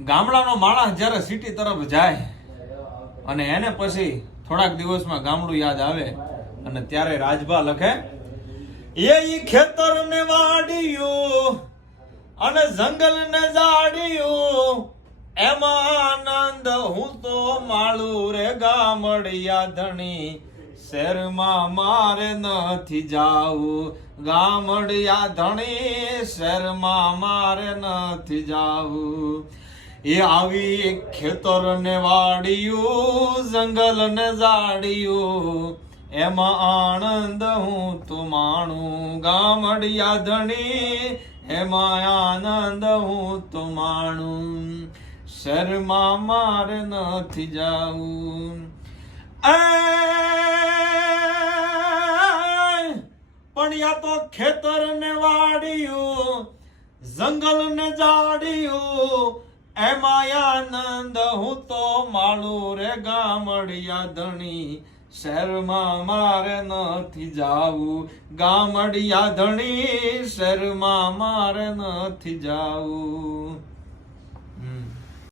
ગામડાનો માણસ જ્યારે સિટી તરફ જાય અને એને પછી થોડાક દિવસમાં ગામડું યાદ આવે અને ત્યારે રાજભા લખે એ ખેતર ને વાડિયું અને જંગલ ને જાડિયું એમાં આનંદ હું તો માળું રે ગામડિયા ધણી શહેરમાં મારે નથી જાવું ગામડિયા ધણી શહેરમાં મારે નથી જાવું એ આવી ખેતર ને વાડિયું જંગલ ને જાડિયું એમાં આનંદ હું તો માણું ગામડિયા ધણી એમાં આનંદ હું તો માણું શહેરમાં મારે નથી જાવું પણ યા તો ખેતર ને વાડિયું જંગલ ને જાડિયું એમાં આનંદ હું તો માળું રે ગામડિયા ધણી શહેરમાં મારે નથી જાવું ગામડિયા ધણી શહેરમાં મારે નથી જાવું